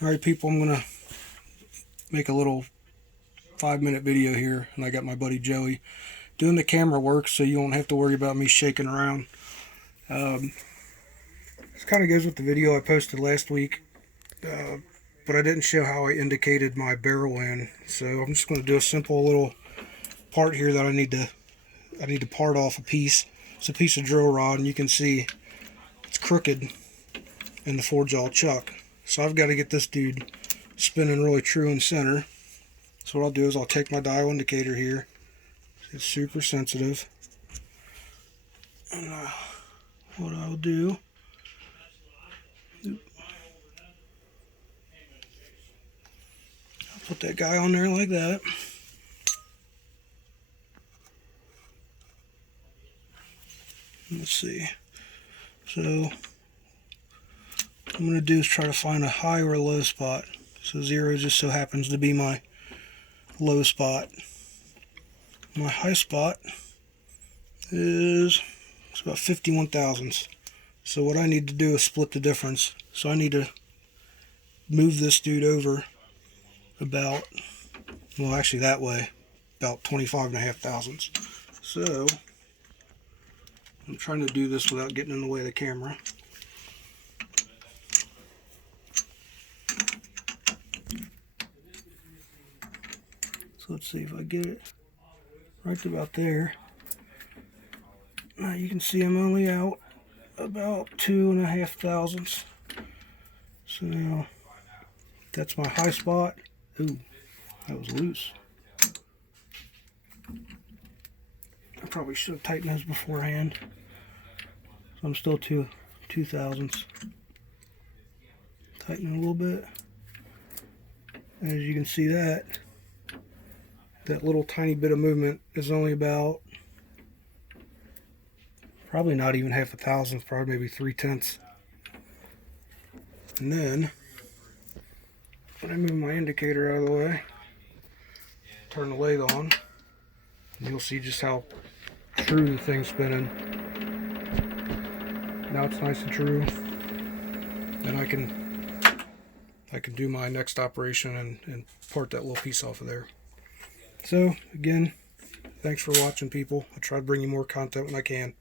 Alright people, I'm going to make a little 5-minute video here, and I got my buddy Joey doing the camera work so you won't have to worry about me shaking around. This kind of goes with the video I posted last week, but I didn't show how I indicated my barrel in, so I'm just going to do a simple little part here that I need to part off a piece. It's a piece of drill rod, and you can see it's crooked in the 4-jaw chuck. So I've got to get this dude spinning really true in center. So what I'll do is I'll take my dial indicator here. It's super sensitive. And what I'll do, I'll put that guy on there like that. Let's see. So what I'm going to do is try to find a high or a low spot. So 0 just so happens to be my low spot. My high spot is about 51 thousandths. So what I need to do is split the difference. So I need to move this dude over about, well actually that way, about 25.5 thousandths. So I'm trying to do this without getting in the way of the camera. So let's see if I get it right about there. Now you can see I'm only out about 2.5 thousandths. So now that's my high spot. Ooh, that was loose. I probably should have tightened those beforehand. So I'm still 2 thousandths. Tighten a little bit. And as you can see, that little tiny bit of movement is only about, probably not even 1/2 thousandth, probably maybe 3/10. And then when I move my indicator out of the way, turn the lathe on, and you'll see just how true the thing's spinning. Now it's nice and true. Then I can do my next operation and part that little piece off of there. So again, thanks for watching people. I try to bring you more content when I can.